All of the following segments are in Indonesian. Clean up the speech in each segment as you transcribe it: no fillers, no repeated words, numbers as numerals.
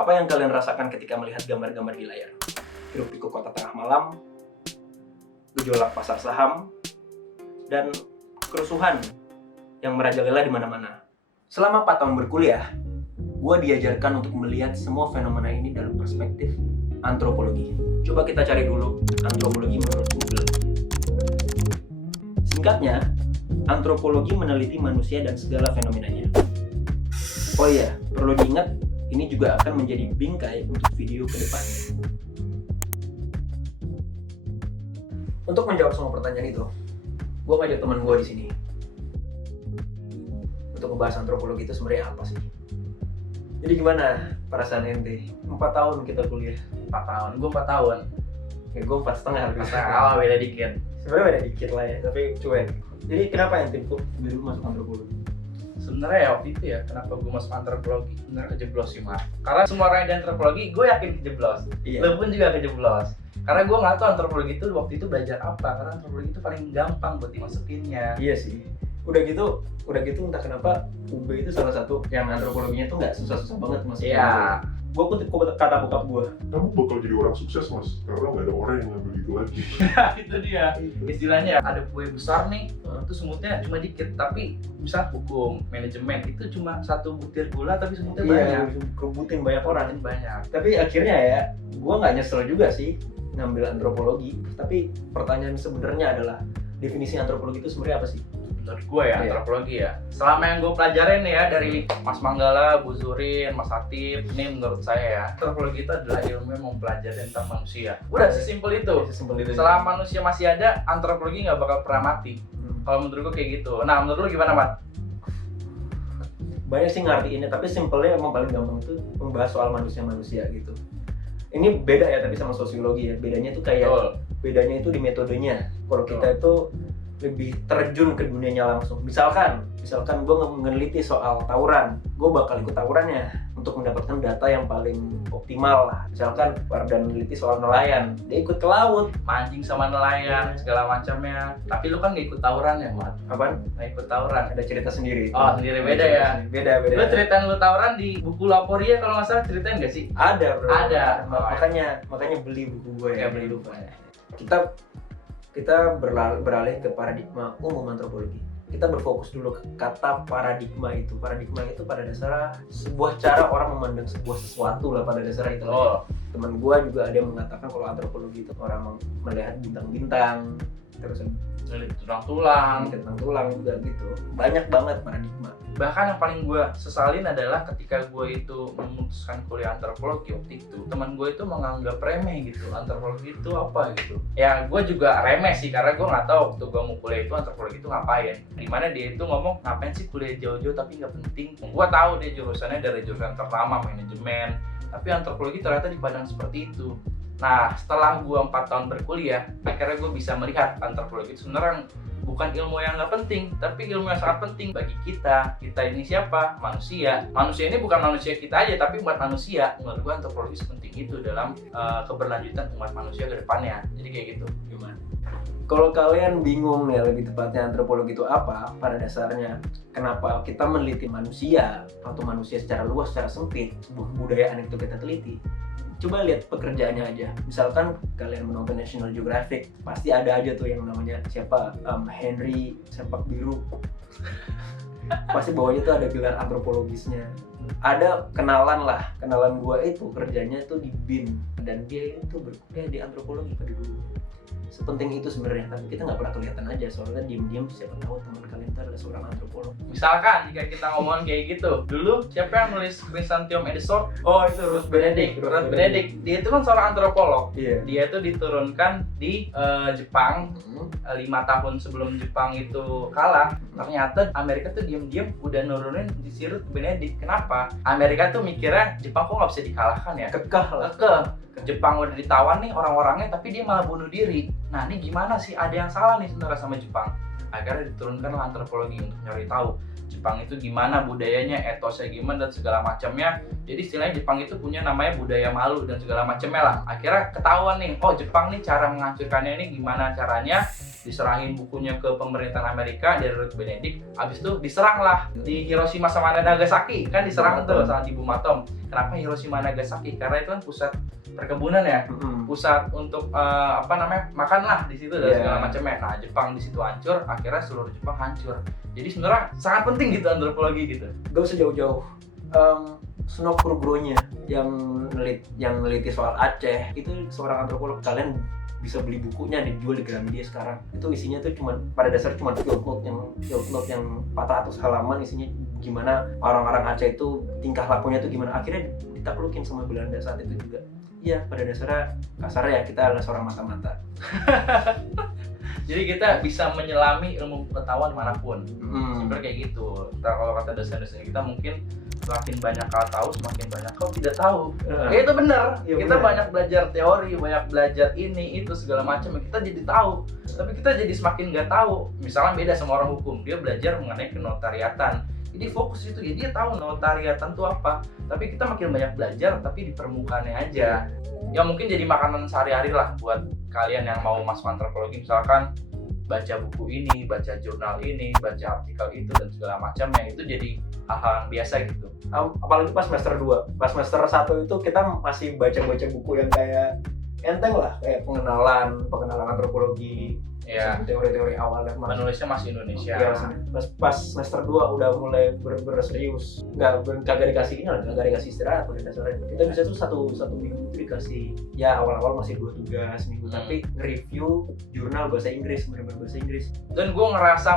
Apa yang kalian rasakan ketika melihat gambar-gambar di layar? Hiruk-pikuk kota tengah malam, gejolak pasar saham, dan kerusuhan yang merajalela di mana-mana. Selama 4 tahun berkuliah, gue diajarkan untuk melihat semua fenomena ini dalam perspektif antropologi. Coba kita cari dulu antropologi menurut Google. Singkatnya, antropologi meneliti manusia dan segala fenomenanya. Oh iya, perlu diingat, ini juga akan menjadi bingkai untuk video ke depannya. Untuk menjawab semua pertanyaan itu, gue ngajak teman gue di sini untuk membahas antropologi itu sebenarnya apa sih. Jadi gimana perasaan ente? 4 tahun kita kuliah. 4 tahun, gue 4 tahun. Ya gue 4,5. Masalah beda dikit. Sebenarnya beda dikit lah ya, tapi cuek. Jadi kenapa ente kok dulu masuk antropologi? Sebenarnya ya waktu itu ya, kenapa gue masuk antropologi? Bener kejeblos sih, Mar. Karena semua orang yang di antropologi, gue yakin kejeblos. Iya. Lo pun juga kejeblos. Karena gue nggak tahu antropologi itu waktu itu belajar apa. Karena antropologi itu paling gampang buat dimasukinnya. Iya sih. Udah gitu entah kenapa UB itu salah satu yang antropologinya tuh nggak susah-susah banget masukin. Iya. Gue kutip kata bokap gue. Kamu bakal jadi orang sukses, Mas, karena nggak ada orang yang ngambil itu lagi. Itu dia. Istilahnya ada kue besar nih, itu semutnya cuma dikit. Tapi bisa hukum, manajemen itu cuma 1 butir gula tapi semutnya banyak. Kerubutin banyak orang. Banyak. Tapi akhirnya ya, gue nggak nyesel juga sih ngambil antropologi. Tapi pertanyaan sebenarnya adalah definisi antropologi itu sebenarnya apa sih? Menurut gue ya, antropologi ya. Selama yang gue pelajarin ya dari Mas Manggala, Bu Zurin, Mas Hatip, ini menurut saya ya, antropologi itu adalah ilmu yang mempelajari tentang manusia. Udah sesimpel itu. Sesimpel itu. Selama manusia masih ada, antropologi nggak bakal pernah mati. Kalau menurut gue kayak gitu. Nah, menurut lu gimana, Mat? Banyak sih ngertiinnya, tapi simpelnya emang paling gampang itu membahas soal manusia-manusia gitu. Ini beda ya tapi sama sosiologi ya. Bedanya tuh kayak bedanya itu di metodenya. Kalau kita itu lebih terjun ke dunianya langsung. Misalkan gue meneliti soal tawuran, gue bakal ikut tawurannya untuk mendapatkan data yang paling optimal lah. Misalkan Wardan meneliti soal nelayan, dia ikut ke laut, mancing sama nelayan, segala macamnya. Tapi lu kan nggak ikut tawuran ya, Mat? apaan? Nggak ikut tawuran. Ada cerita sendiri. Oh, sendiri beda ya? Beda. Lu ceritain lu tawuran di buku Laporia kalau nggak salah, ceritain nggak sih? Ada bro. Ada. Makanya beli buku gue ya. Kayak beli lupa ya. Kita beralih ke paradigma umum antropologi. Kita berfokus dulu ke kata paradigma itu. Paradigma itu pada dasarnya sebuah cara orang memandang sebuah sesuatu lah pada dasarnya itu. Teman gue juga ada yang mengatakan kalau antropologi itu orang melihat bintang-bintang, terus Lihat tulang-tulang. tentang tulang juga gitu. Banyak banget paradigma. Bahkan yang paling gue sesalin adalah ketika gue itu memutuskan kuliah antropologi waktu itu, teman gue itu menganggap remeh gitu, antropologi itu apa gitu. Ya gue juga remeh sih, karena gue nggak tahu waktu gue mau kuliah itu antropologi itu ngapain. Dimana dia itu ngomong ngapain sih kuliah jauh-jauh tapi nggak penting. Gue tahu dia jurusannya dari jurusan ternama manajemen, tapi antropologi ternyata dipandang seperti itu. Nah, setelah gue 4 tahun berkuliah, akhirnya gue bisa melihat antropologi itu sebenarnya bukan ilmu yang nggak penting, tapi ilmu yang sangat penting bagi kita. Kita ini siapa? Manusia. Manusia ini bukan manusia kita aja, tapi umat manusia. Menurut gue antropologi sepenting itu dalam keberlanjutan umat manusia ke depannya. Jadi kayak gitu. Gimana? Kalau kalian bingung ya lebih tepatnya antropologi itu apa, pada dasarnya kenapa kita meneliti manusia atau manusia secara luas, secara sempit, sebuah kebudayaan itu kita teliti. Coba lihat pekerjaannya aja. Misalkan kalian menonton National Geographic, pasti ada aja tuh yang namanya siapa Henry Sepak Biru. Pasti bawahnya tuh ada gelar antropologisnya. Ada kenalan gue itu kerjanya tuh di BIN dan dia itu berkuliah di antropologi pada dulu. Sepenting itu sebenarnya, tapi kita nggak pernah kelihatan aja soalnya diem-diem siapa tahu teman kalian itu adalah seorang antropolog. Misalkan jika kita ngomongin kayak gitu, dulu siapa yang nulis Chrysanthemum Edison? Oh, itu Ruth Benedict. Dia itu kan seorang antropolog. Iya. Dia tuh diturunkan di Jepang 5 tahun sebelum Jepang itu kalah. Ternyata Amerika tuh diem-diem udah nurunin si Ruth Benedict. Kenapa? Amerika tuh mikirnya Jepang kok nggak bisa dikalahkan ya? Kekeh lah. Jepang udah ditawan nih orang-orangnya, tapi dia malah bunuh diri. Nah, ini gimana sih? Ada yang salah nih sebenarnya sama Jepang. Akhirnya diturunkan antropologi untuk nyari tahu Jepang itu gimana budayanya, etosnya gimana dan segala macamnya. Jadi istilahnya Jepang itu punya namanya budaya malu dan segala macamnya lah. Akhirnya ketahuan nih, oh Jepang nih cara menghancurkannya ini gimana caranya. diserahin bukunya ke pemerintahan Amerika dari Ruth Benedict. Abis itu diserang lah di Hiroshima sama Nagasaki, kan diserang tuh sama di bom atom. Kenapa Hiroshima Nagasaki? Karena itu kan pusat perkebunan ya, pusat untuk makan lah di situ dan segala macamnya. Nah, Jepang di situ hancur, akhirnya seluruh Jepang hancur. Jadi sebenarnya sangat penting gitu antropologi gitu. Gak usah jauh-jauh. Snow Nugroho yang neliti soal Aceh itu seorang antropolog. Kalian bisa beli bukunya, dijual di Gramedia sekarang. Itu isinya tuh pada dasarnya cuma field note yang 400 halaman, isinya gimana orang-orang Aceh itu tingkah lakunya tuh gimana. Akhirnya ditaklukin sama Belanda saat itu juga. Iya, pada dasarnya kasarnya ya kita adalah seorang mata-mata. Jadi kita bisa menyelami ilmu pengetahuan manapun. Seperti kayak gitu. Nah, kalau kata dosen-dosen kita mungkin semakin banyak kau tahu, semakin banyak kau tidak tahu. Ya itu benar. Ya, kita bener. banyak belajar teori, banyak belajar ini itu segala macam. Kita jadi tahu. Tapi kita jadi semakin nggak tahu. Misalnya beda sama orang hukum, dia belajar mengenai kenotariatan. Jadi fokus itu, ya dia tahu notariatan itu apa. Tapi kita makin banyak belajar, tapi di permukaannya aja. Ya mungkin jadi makanan sehari-hari lah buat kalian yang mau masuk antropologi. Misalkan baca buku ini, baca jurnal ini, baca artikel itu dan segala macamnya, itu jadi hal-hal yang biasa gitu. Apalagi pas semester 2. Pas semester 1 itu kita masih baca-baca buku yang kayak enteng lah, kayak pengenalan antropologi, Ya, teori-teori awal dan penulisnya masih Indonesia. Ya, pas semester 2 udah mulai serius. Kagak dikasih ini lah, kagak dikasih istirahat pada dasarnya. Kita bisa tuh satu minggu itu dikasih, ya awal-awal masih 2 tugas minggu, tapi nge-review jurnal bahasa Inggris, bener-bener bahasa Inggris. Dan gue ngerasa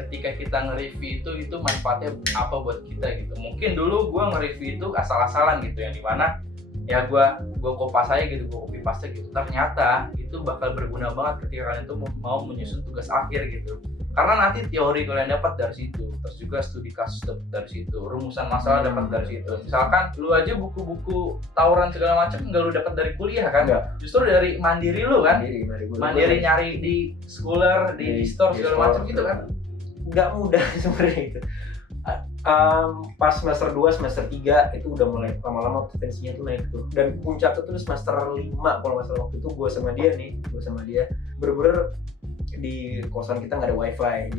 ketika kita nge-review itu manfaatnya apa buat kita gitu. Mungkin dulu gue nge-review itu asal-asalan gitu, yang dimana ya gue kopas aja gitu, gue copy paste gitu. Ternyata itu bakal berguna banget ketika kalian tuh mau menyusun tugas akhir gitu. Karena nanti teori kalian dapat dari situ, terus juga studi kasus dapat dari situ, rumusan masalah dapat dari situ. Misalkan lu aja buku-buku tawuran segala macam nggak lu dapat dari kuliah kan? Enggak. Justru dari mandiri lu kan? Mandiri Gua- nyari di schooler, di store segala macam gitu kan? Nggak mudah sebenarnya itu. Pas semester 2, semester 3 itu udah mulai lama-lama potensinya tuh naik tuh. Dan puncaknya tuh semester 5 kalau nggak salah. Waktu itu gue sama dia bener-bener di kosan kita nggak ada wifi.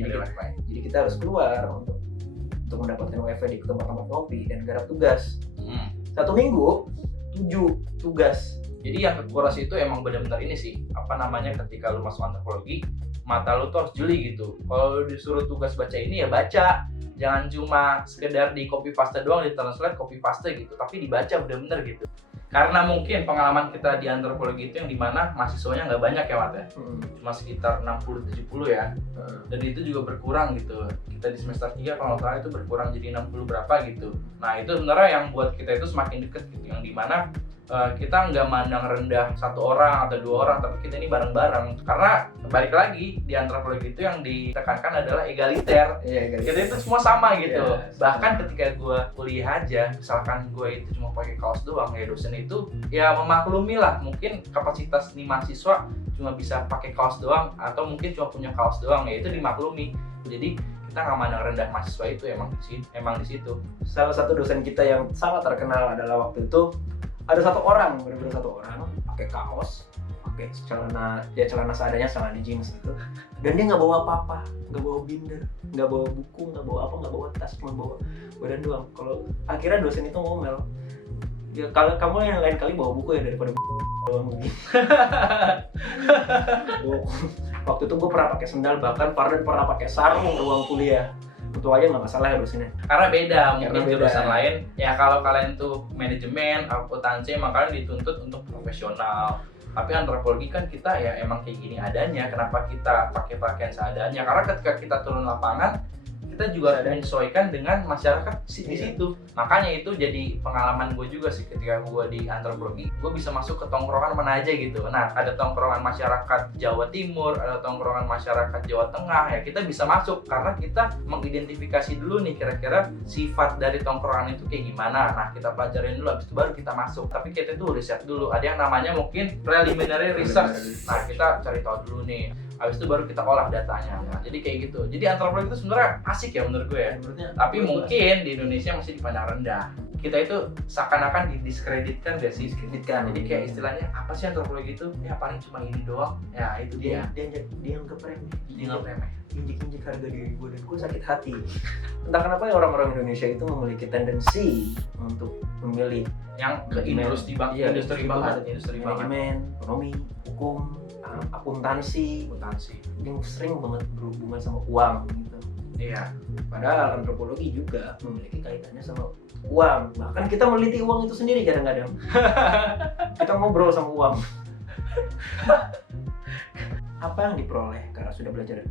Jadi kita harus keluar untuk mendapatkan wifi di tempat-tempat ngopi dan garap tugas. 1 minggu 7 tugas. Jadi yang kekuras itu emang benar-benar ini sih, ketika lu masuk antropologi, mata lu tuh harus jeli gitu. Kalau lu disuruh tugas baca ini ya baca, jangan cuma sekedar di copy paste doang, di translate copy paste gitu, tapi dibaca benar-benar gitu. Karena mungkin pengalaman kita di antropologi itu yang dimana mahasiswanya nggak banyak ya Mat ya, cuma sekitar 60-70 ya, dan itu juga berkurang gitu. Kita di semester 3 kalau nggak salah itu berkurang jadi 60 berapa gitu. Nah itu sebenarnya yang buat kita itu semakin deket gitu, yang dimana kita nggak mandang rendah 1 orang atau 2 orang, tapi kita ini bareng-bareng. Karena balik lagi di antropologi itu yang ditekankan adalah egaliter. Kita itu semua sama gitu. Bahkan ketika gue kuliah aja, misalkan gue itu cuma pakai kaos doang, ya dosen itu ya memaklumi lah. Mungkin kapasitas nih mahasiswa cuma bisa pakai kaos doang, atau mungkin cuma punya kaos doang, ya itu dimaklumi. Jadi kita nggak mandang rendah mahasiswa itu, emang di situ. Salah satu dosen kita yang sangat terkenal adalah waktu itu ada benar-benar satu orang pakai kaos, pakai celana seadanya, celana jeans gitu, dan dia nggak bawa apa-apa, nggak bawa binder, nggak bawa buku, nggak bawa tas, cuma bawa badan doang. Kalau akhirnya dosen itu ngomel, ya kalau kamu yang lain kali bawa buku ya daripada doang begini. Waktu itu gue pernah pakai sendal, bahkan Fardan pernah pakai sarung ruang kuliah. Itu aja nggak masalah ya dosennya. Karena beda, mungkin jurusan lain. Ya kalau kalian tuh manajemen, akuntansi, emang kalian dituntut untuk profesional. Tapi antropologi kan kita ya emang kayak gini adanya. Kenapa kita pakai pakaian seadanya? Karena ketika kita turun lapangan, kita juga menyesuaikan dengan masyarakat di situ. Makanya itu jadi pengalaman gue juga sih ketika gue di antropologi. Gue bisa masuk ke tongkrongan mana aja gitu. Nah, ada tongkrongan masyarakat Jawa Timur, ada tongkrongan masyarakat Jawa Tengah, ya kita bisa masuk karena kita mengidentifikasi dulu nih kira-kira sifat dari tongkrongan itu kayak gimana. Nah, kita pelajarin dulu, habis itu baru kita masuk. Tapi kita itu riset dulu. Ada yang namanya mungkin preliminary research. Nah, kita cari tahu dulu nih habis itu baru kita olah datanya. Nah, jadi kayak gitu. Jadi antropologi itu sebenarnya asik ya menurut gue ya. Menurutnya, Tapi menurut mungkin di Indonesia masih dipandang rendah. Kita itu seakan-akan didiskreditkan gak sih? diskreditkan. Jadi kayak istilahnya apa sih antropologi itu? Ya paling cuma ini doang. Ya itu dia dia. dia anggap remeh. Dianggap remeh. Injek-injek harga diri gue dan gue sakit hati. Entah kenapa ya orang-orang Indonesia itu memiliki tendensi untuk memilih Yang ke industri banget, Iya, industri banget. manajemen, ekonomi, hukum, akuntansi, yang sering banget berhubungan sama uang gitu. Iya. Padahal antropologi juga memiliki kaitannya sama uang. Bahkan kita meneliti uang itu sendiri kadang-kadang. Kita ngobrol sama uang. Apa yang diperoleh karena sudah belajar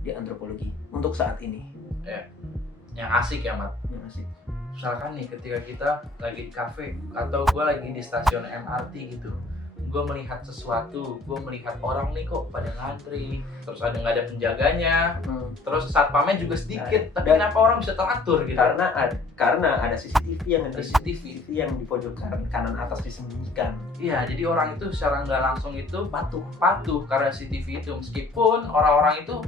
di antropologi untuk saat ini? Yang asik ya, Mat. Yang asik. Misalkan nih ketika kita lagi di kafe atau gue lagi di stasiun MRT gitu, gue melihat sesuatu, gue melihat orang nih kok pada ngantri, terus nggak ada penjaganya, terus satpamnya juga sedikit, tapi Dan- kenapa orang bisa teratur gitu? Karena ada CCTV yang Ada CCTV. yang di pojok kanan atas disembunyikan. Iya, jadi orang itu secara nggak langsung itu patuh karena CCTV itu, meskipun orang-orang itu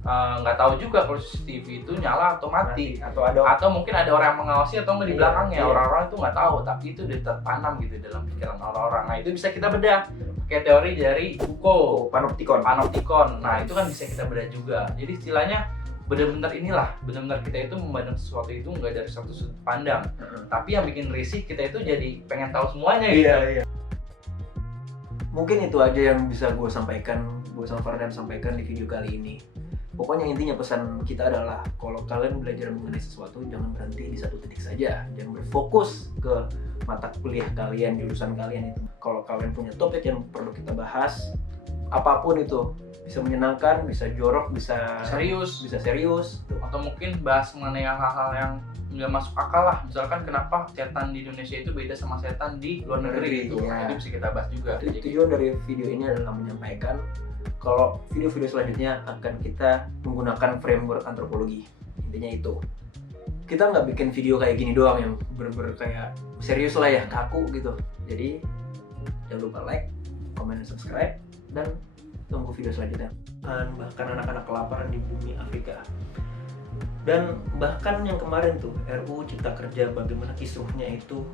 nggak tahu juga kalau CCTV itu nyala atau mati. Atau mungkin ada orang yang mengawasi atau nggak di Iya, belakangnya. iya. Orang-orang itu nggak tahu, tapi itu udah tertanam gitu dalam pikiran orang-orang. Nah, itu bisa kita bedah pakai teori dari Foucault, panoptikon. Nah, itu kan bisa kita bedah juga. Jadi istilahnya benar-benar kita itu memandang sesuatu itu nggak dari satu sudut pandang, tapi yang bikin risih kita itu jadi pengen tahu semuanya gitu. Iya. Mungkin itu aja yang bisa gue sampaikan, gue sama Fardan sampaikan di video kali ini. Pokoknya intinya pesan kita adalah kalau kalian belajar mengenai sesuatu jangan berhenti di satu titik saja, jangan berfokus ke mata kuliah kalian, jurusan kalian itu. Kalau kalian punya topik yang perlu kita bahas, apapun itu, bisa menyenangkan, bisa jorok, bisa Serius. Atau mungkin bahas mengenai hal-hal yang nggak masuk akal lah, misalkan kenapa setan di Indonesia itu beda sama setan di luar negeri gitu. Nah, Iya. itu bisa kita bahas juga. Tujuan dari video ini adalah menyampaikan kalau video-video selanjutnya akan kita menggunakan framework antropologi. Intinya itu. Kita nggak bikin video kayak gini doang yang bener-bener kayak serius lah ya, kaku gitu. Jadi jangan lupa like, comment, dan subscribe, dan tunggu video selanjutnya. Bahkan anak-anak kelaparan di bumi Afrika. Dan bahkan yang kemarin tuh RUU Cipta Kerja, bagaimana kisruhnya itu